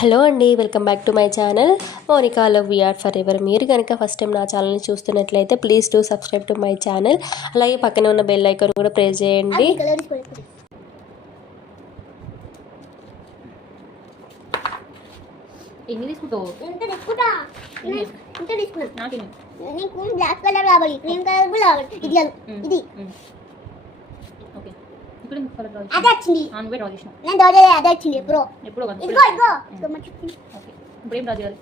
Hello అండి, welcome back to my channel Monica love we are forever. మీరు కనుక first time నా ఛానల్ని చూస్తున్నట్లయితే please do subscribe to my channel. అలాగే పక్కనే ఉన్న బెల్ ఐకాన్ కూడా ప్రెస్ చేయండి. అదే వచ్చింది నేను దోజలే అదే వచ్చింది ఎప్పుడో ఇదిగో ఇదిగో ఇప్పుడు ఏం డ్రా చేయాలి?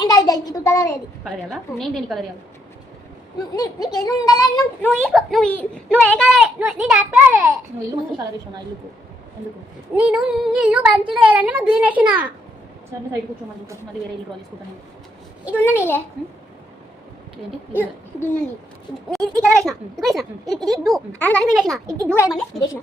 ఏంటది ఇది కలర్ ఏది కలర్ చేయాలా? నేను దేని కలర్ చేయాలి? నీకు ఎల్లు ఉండాలి. నువ్వు ఏ కలర్ నీ డాక్టర్ నువ్వు ఇల్లు మొత్తం కలర్ వేసావు నా ఇల్లుకు. ఎందుకు నేను నీ ఇల్లు బంచిలో వేయాలని నువ్వు గ్రీన్ వేసిన. సరే సైడ్ కూర్చోమని కోసం అది వేరే ఇల్లు డ్రా చేసుకుంటాను. ఇది ఉన్న నీలే ఏంటి ఇది ఉన్న నీ ఇది కలర్ వేసిన ఇది వేసిన ఇది బ్లూ అండ్ గ్రీన్ వేసిన ఇది బ్లూ వేయమని ఇది వేసిన.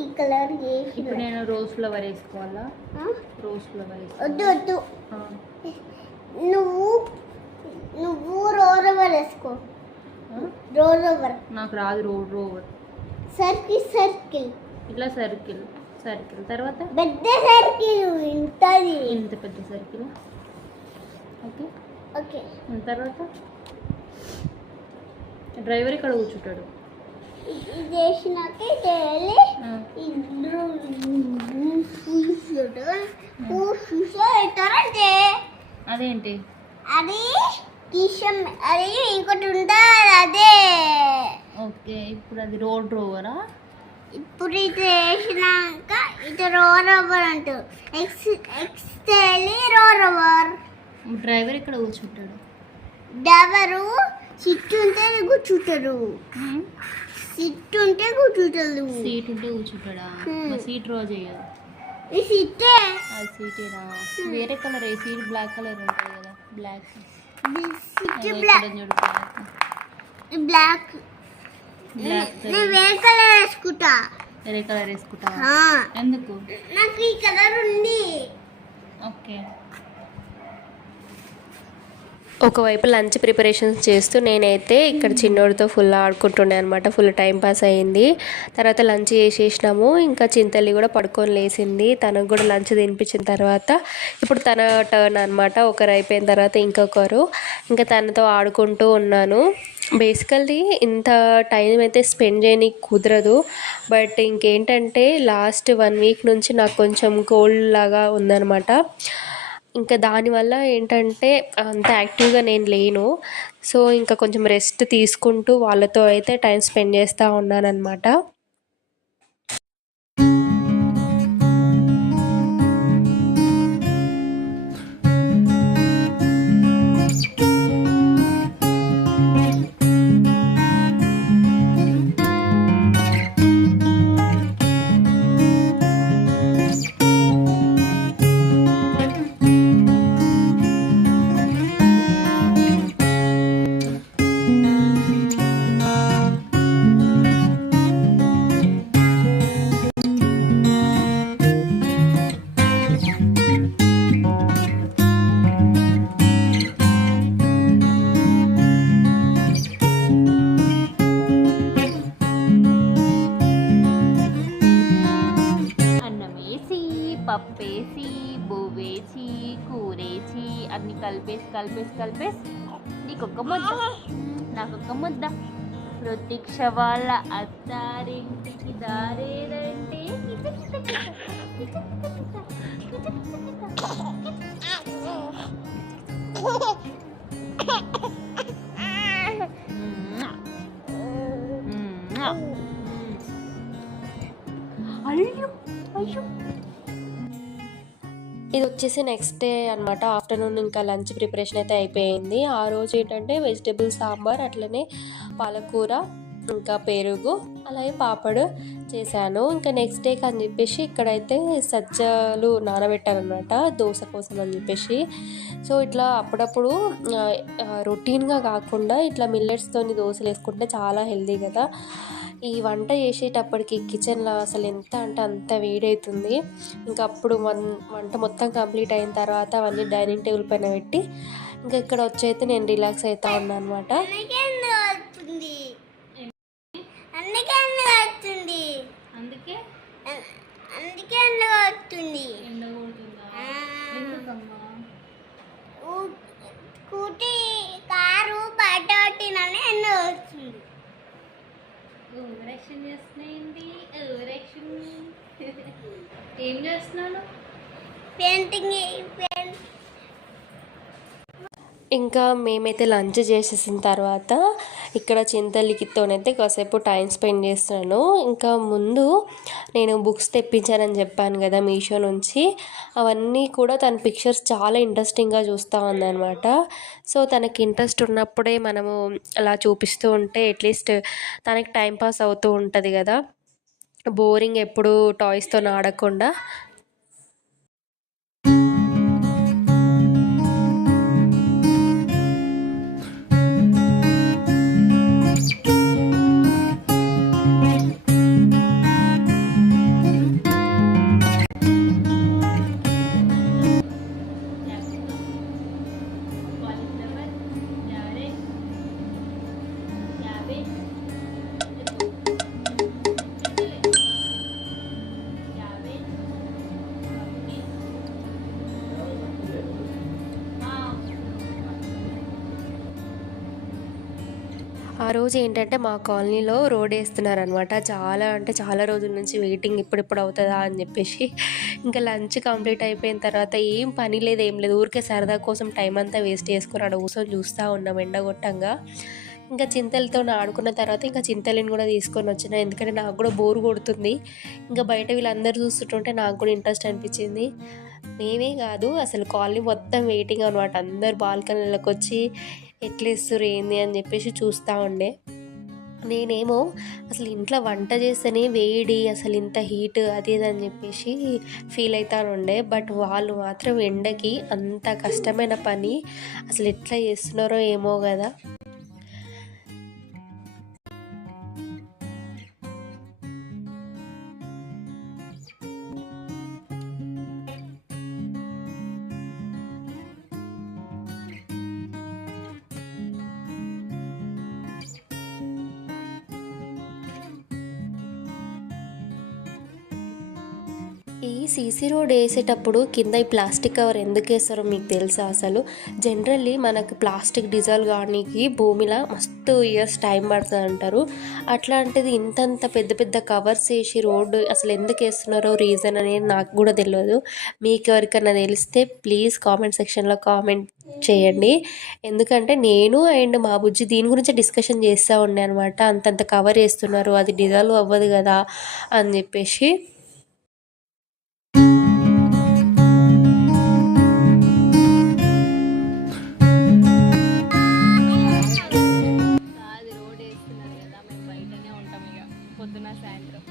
ఈ కలర్ ఇప్పుడు నేను రోజ్ ఫ్లవర్ వేసుకోవాలా? రోజ్ ఫ్లవర్ వద్దు వద్దు నువ్వు రోవర్ వేసుకో. రోవర్ నాకు రాదు. రోవర్ సర్కిల్ ఇట్లా సర్కిల్ తర్వాత పెద్ద సర్కిల్ ఇంతది ఇంత పెద్ద సర్కిల్. ఓకే ఓకే తర్వాత డ్రైవర్ ఇక్కడ కూర్చుంటాడు. ఇది చేసినాక ఇద్దరు అదేంటి అది టీషం అది ఇంకోటి ఉంటుంది అదే. ఓకే ఇప్పుడు అది రోవరా? ఇప్పుడు ఇది వేసినాక ఇది రోవర్ అంటారు. రోవర్ డ్రైవర్ ఇక్కడ కూర్చుంటాడు. డ్రైవరు సీట్ ఉంటే కూర్చుంటారు. సీట్ ఉంటే కూర్చుంటారు. సీట్ ఉంటే కూర్చుంటాడా? సీట్ రోజు చేయదు. ఈ సీటే అది సీటేనా? వేరే కలర్ ఏ సీట్ బ్లాక్ కలర్ ఉంటుంది కదా. బ్లాక్ బ్లాక్ నేను వేరే కలర్ వేసుకుంటా. వేరే కలర్ వేసుకుంటా? ఎందుకు? నాకు ఈ కలర్ ఉంది. ఓకే. ఒకవైపు లంచ్ ప్రిపరేషన్స్ చేస్తూ నేనైతే ఇక్కడ చిన్నోడితో ఫుల్ ఆడుకుంటుండే అనమాట. ఫుల్ టైం పాస్ అయ్యింది. తర్వాత లంచ్ చేసేసినాము. ఇంకా చింతల్లి కూడా పడుకొని లేచింది. తనకు కూడా లంచ్ తినిపించిన తర్వాత ఇప్పుడు తన టర్న్ అనమాట. ఒకరు అయిపోయిన తర్వాత ఇంకొకరు. ఇంకా తనతో ఆడుకుంటూ ఉన్నాను. బేసికల్లీ ఇంత టైం అయితే స్పెండ్ చేయడానికి కుదరదు. బట్ ఇంకేంటంటే లాస్ట్ 1 వీక్ నుంచి నాకు కొంచెం కోల్డ్ లాగా ఉందన్నమాట. ఇంకా దానివల్ల ఏంటంటే అంత యాక్టివ్గా నేను లేను. సో ఇంకా కొంచెం రెస్ట్ తీసుకుంటూ వాళ్ళతో అయితే టైం స్పెండ్ చేస్తూ ఉన్నానన్నమాట. పప్పేసి బువ్వేసి కూరేసి అన్ని కలిపేసి నీకొక్క ముద్ద నాకొక్క ముద్ద. ప్రతీక్ష వాళ్ళ అత్తారింటికి దారేదంటే అయ్యో అయ్యో. ఇది వచ్చేసి నెక్స్ట్ డే అనమాట. ఆఫ్టర్నూన్ ఇంకా లంచ్ ప్రిపరేషన్ అయితే అయిపోయింది. ఆ రోజు ఏంటంటే వెజిటేబుల్ సాంబార్, అట్లనే పాలకూర, ఇంకా పెరుగు, అలాగే పాపడ్ చేశాను. ఇంకా నెక్స్ట్ డేకి అని చెప్పేసి ఇక్కడైతే సజ్జలు నానబెట్టాను అనమాట, దోశ కోసం అని చెప్పేసి. సో ఇట్లా అప్పుడప్పుడు రొటీన్గా కాకుండా ఇట్లా మిల్లెట్స్తోని దోశలు వేసుకుంటే చాలా హెల్దీ కదా. ఈ వంట చేసేటప్పటికి కిచెన్లో అసలు ఎంత అంటే అంత వేడవుతుంది. ఇంకా అప్పుడు వంట మొత్తం కంప్లీట్ అయిన తర్వాత అవన్నీ డైనింగ్ టేబుల్ పైన పెట్టి ఇంకా ఇక్కడ వచ్చైతే నేను రిలాక్స్ అవుతా ఉన్నాను అనమాట. అందుకే అందుకే అందులో వస్తుంది. ఏం చేస్తున్నాను? పెయింటింగ్ ఇంకా మేమైతే లంచ్ చేసేసిన తర్వాత ఇక్కడ చింతలికితోనైతే కాసేపు టైం స్పెండ్ చేస్తున్నాను. ఇంకా ముందు నేను బుక్స్ తెప్పించానని చెప్పాను కదా మీషో నుంచి, అవన్నీ కూడా తన పిక్చర్స్ చాలా ఇంట్రెస్టింగ్గా చూస్తూ ఉందన్నమాట. సో తనకి ఇంట్రెస్ట్ ఉన్నప్పుడే మనము అలా చూపిస్తూ ఉంటే అట్లీస్ట్ తనకి టైం పాస్ అవుతూ ఉంటుంది కదా, బోరింగ్ ఎప్పుడు టాయ్స్తో ఆడకుండా. ఆ రోజు ఏంటంటే మా కాలనీలో రోడ్ వేస్తున్నారనమాట. చాలా అంటే చాలా రోజుల నుంచి వెయిటింగ్, ఇప్పుడిప్పుడు అవుతుందా అని చెప్పేసి. ఇంకా లంచ్ కంప్లీట్ అయిపోయిన తర్వాత ఏం పని లేదు, ఏం లేదు, ఊరికే సరదా కోసం టైం అంతా వేస్ట్ చేసుకుని ఆడ కూర్చొని చూస్తూ ఉన్నాం ఎండగొట్టంగా. ఇంకా చింతలతో ఆడుకున్న తర్వాత ఇంకా చింతలని కూడా తీసుకొని వచ్చిన, ఎందుకంటే నాకు కూడా బోర్ కొడుతుంది. ఇంకా బయట వీళ్ళందరూ చూస్తుంటుంటే నాకు కూడా ఇంట్రెస్ట్ అనిపించింది. మేమే కాదు అసలు కాలనీ మొత్తం వెయిటింగ్ అనమాట. అందరు బాల్కనీలకు వచ్చి ఎట్లా ఇస్తారు ఏంది అని చెప్పేసి చూస్తూ ఉండే. నేనేమో అసలు ఇంట్లో వంట చేస్తేనే వేడి, అసలు ఇంత హీట్ అది ఇది అని చెప్పేసి ఫీల్ అవుతానుండే. బట్ వాళ్ళు మాత్రం ఎండకి అంత కష్టమైన పని అసలు ఎట్లా చేస్తున్నారో ఏమో కదా. ఈ సీసీ రోడ్ వేసేటప్పుడు కింద ఈ ప్లాస్టిక్ కవర్ ఎందుకు వేస్తారో మీకు తెలుసా? అసలు జనరల్లీ మనకు ప్లాస్టిక్ డిజాల్వ్ కావడానికి భూమిలో మస్తు ఇయర్స్ టైం పడుతుంది అంటారు. అట్లాంటిది ఇంతంత పెద్ద పెద్ద కవర్స్ వేసి రోడ్డు అసలు ఎందుకు వేస్తున్నారో రీజన్ అనేది నాకు కూడా తెలియదు. మీకు ఎవరికైనా తెలిస్తే ప్లీజ్ కామెంట్ సెక్షన్లో కామెంట్ చేయండి. ఎందుకంటే నేను అండ్ మా బుజ్జి దీని గురించి డిస్కషన్ చేస్తూ ఉండే అనమాట. అంతంత కవర్ వేస్తున్నారు, అది డిజాల్వ్ అవ్వదు కదా అని చెప్పేసి. అది రోడ్ వేస్తున్నారు కదా, మేము బయటనే ఉంటాం ఇక పొద్దున సాయంత్రం.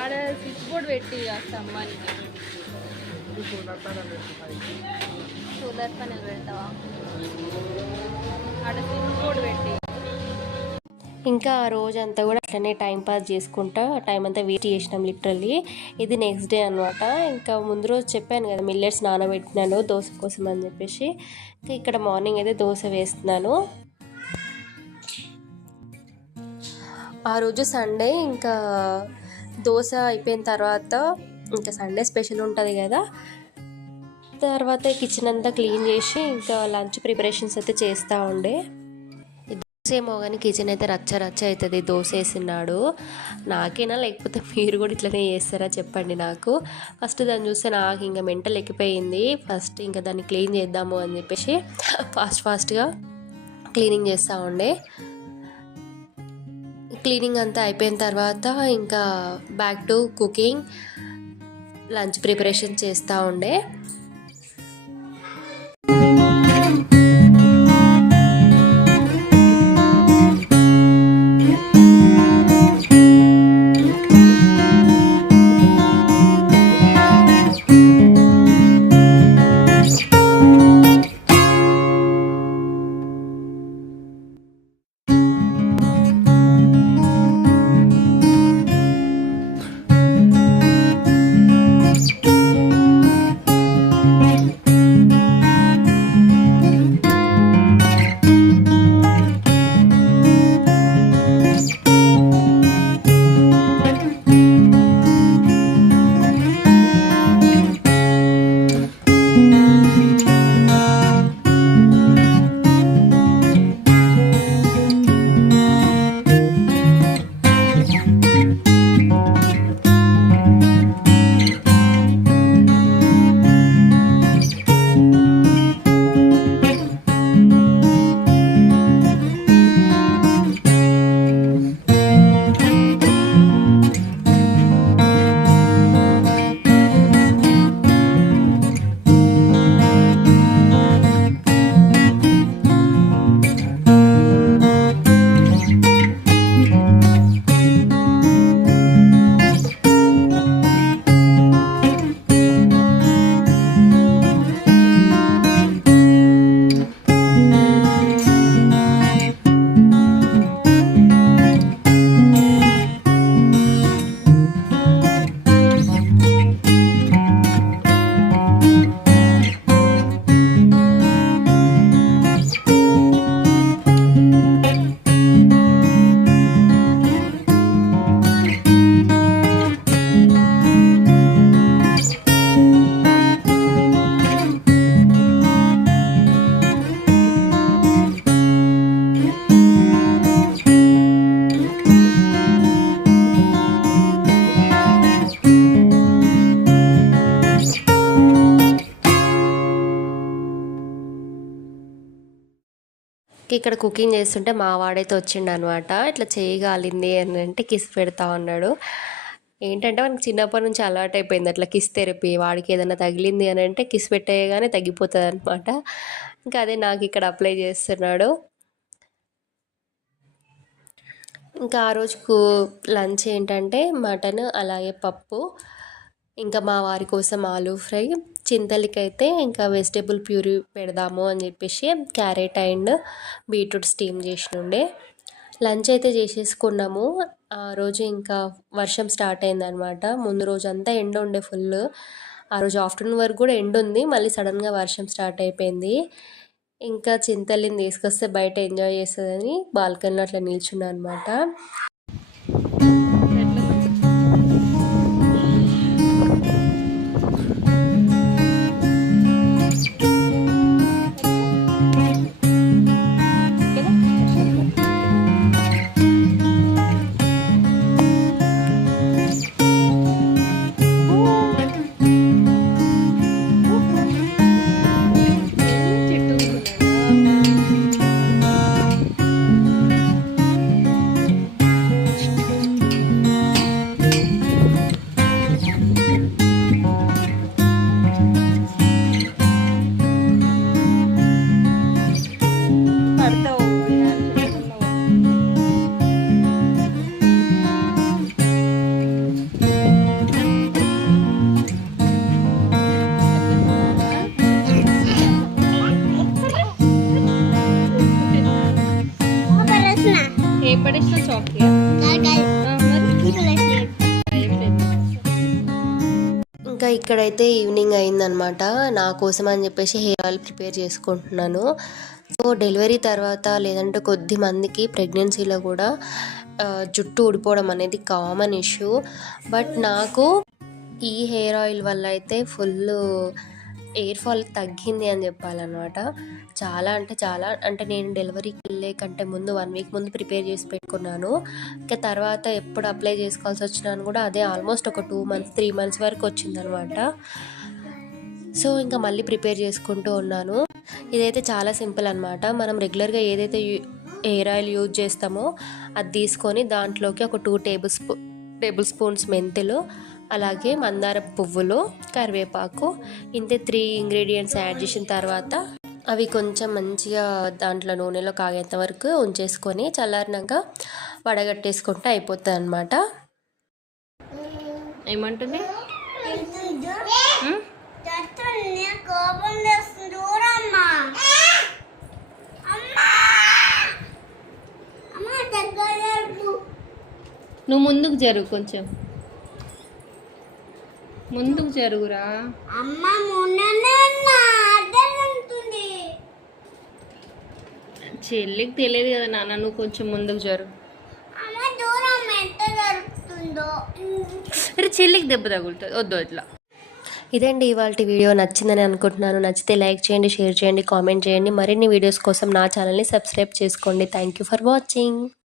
ఆడ స్విచ్ బోర్డ్ పెట్టి స్తంభానికి సోలార్ ప్యానెల్ పెడతావా? ఆడ స్విచ్ బోర్డ్ పెట్టి. ఇంకా ఆ రోజంతా కూడా అట్లనే టైం పాస్ చేసుకుంటా టైం అంతా వేస్ట్ చేసినాం లిటరల్లీ. ఇది నెక్స్ట్ డే అనమాట. ఇంకా ముందు రోజు చెప్పాను కదా మిల్లెట్స్ నానబెట్టినాను దోశ కోసం అని చెప్పేసి. ఇంకా ఇక్కడ మార్నింగ్ అయితే దోశ వేస్తున్నాను. ఆ రోజు సండే. ఇంకా దోశ అయిపోయిన తర్వాత ఇంకా సండే స్పెషల్ ఉంటుంది కదా, తర్వాత కిచెన్ అంతా క్లీన్ చేసి ఇంకా లంచ్ ప్రిపరేషన్స్ అయితే చేస్తూ ఉండే. దోశ ఏమో కానీ కిచెన్ అయితే రచ్చ రచ్చ అవుతుంది. దోశ వేసినాడు. నాకేనా లేకపోతే మీరు కూడా ఇట్లనే చేస్తారా చెప్పండి నాకు. ఫస్ట్ దాన్ని చూస్తే నాకు ఇంకా మెంటల్ ఎక్కిపోయింది. ఫస్ట్ ఇంకా దాన్ని క్లీన్ చేద్దాము అని చెప్పేసి ఫాస్ట్గా క్లీనింగ్ చేస్తూ ఉండే. క్లీనింగ్ అంతా అయిపోయిన తర్వాత ఇంకా back to cooking, lunch preparation చేస్తూ ఉండే. ఇక్కడ కుకింగ్ చేస్తుంటే మా వాడైతే వచ్చిండు అనమాట. ఇట్లా చేయగాలింది అని అంటే కిస్ పెడతా ఉన్నాడు. ఏంటంటే మనకి చిన్నప్పటి నుంచి అలవాటు అయిపోయింది అట్లా కిస్ థెరపీ. వాడికి ఏదైనా తగిలింది అని అంటే కిస్ పెట్టేయగానే తగ్గిపోతుంది అనమాట. ఇంకా అదే నాకు ఇక్కడ అప్లై చేస్తున్నాడు. ఇంకా ఆ రోజుకు లంచ్ ఏంటంటే మటన్, అలాగే పప్పు, ఇంకా మా వారి కోసం ఆలూ ఫ్రై, చింతలకైతే ఇంకా వెజిటేబుల్ ప్యూరీ పెడదాము అని చెప్పేసి క్యారెట్ అండ్ బీట్రూట్ స్టీమ్ చేసినుండే. లంచ్ అయితే చేసేసుకున్నాము. ఆ రోజు ఇంకా వర్షం స్టార్ట్ అయిందనమాట. ముందు రోజు అంతా ఎండ ఉండే ఫుల్. ఆ రోజు ఆఫ్టర్నూన్ వరకు కూడా ఎండ ఉంది. మళ్ళీ సడన్గా వర్షం స్టార్ట్ అయిపోయింది. ఇంకా చింతల్లిని తీసుకొస్తే బయట ఎంజాయ్ చేస్తుందని బాల్కనీలో అట్లా నిల్చున్నా అనమాట. పడేసిన చాక్లెట్ ఇంకా ఇక్కడైతే ఈవినింగ్ అయిందనమాట. నా కోసం అని చెప్పేసి హెయిర్ ఆయిల్ ప్రిపేర్ చేసుకుంటున్నాను. సో డెలివరీ తర్వాత లేదంటే కొద్ది మందికి ప్రెగ్నెన్సీలో కూడా జుట్టు ఊడిపోవడం అనేది కామన్ ఇష్యూ. బట్ నాకు ఈ హెయిర్ ఆయిల్ వల్ల అయితే ఫుల్ ఎయిర్ ఫాల్ తగ్గింది అని చెప్పాలన్నమాట. చాలా అంటే నేను డెలివరీకి వెళ్ళే కంటే ముందు 1 వీక్ ముందు ప్రిపేర్ చేసి పెట్టుకున్నాను. ఇంకా తర్వాత ఎప్పుడు అప్లై చేసుకోవాల్సి వచ్చినాను కూడా అదే ఆల్మోస్ట్ ఒక 2 మంత్స్ 3 మంత్స్ వరకు వచ్చిందనమాట. సో ఇంకా మళ్ళీ ప్రిపేర్ చేసుకుంటూ ఉన్నాను. ఇదైతే చాలా సింపుల్ అనమాట. మనం రెగ్యులర్గా ఏదైతే హెయిర్ ఆయిల్ యూజ్ చేస్తామో అది తీసుకొని దాంట్లోకి ఒక 2 టేబుల్ స్పూన్స్ మెంతులు, అలాగే మందార పువ్వులు, కరివేపాకు, ఇంతే 3 ఇంగ్రీడియంట్స్ యాడ్ చేసిన తర్వాత అవి కొంచెం మంచిగా దాంట్లో నూనెలో కాగేంత వరకు ఉంచేసుకొని చల్లారినాక వడగట్టేసుకుంటే అయిపోతుంది అనమాట. ఏమంటుంది? నువ్వు ముందుకు జరుగు, కొంచెం ముందుకు జరుగురా. చెల్లికి తెలియదు కదా నాన్న, నువ్వు కొంచెం ముందుకు జరుగు. అరే చెల్లికి దెబ్బ తగులుతుంది, వద్దు ఇట్లా. ఇదండి ఇవాళ వీడియో. నచ్చిందని అనుకుంటున్నాను. నచ్చితే లైక్ చేయండి, షేర్ చేయండి, కామెంట్ చేయండి. మరిన్ని వీడియోస్ కోసం నా ఛానల్ని సబ్స్క్రైబ్ చేసుకోండి. Thank you for watching.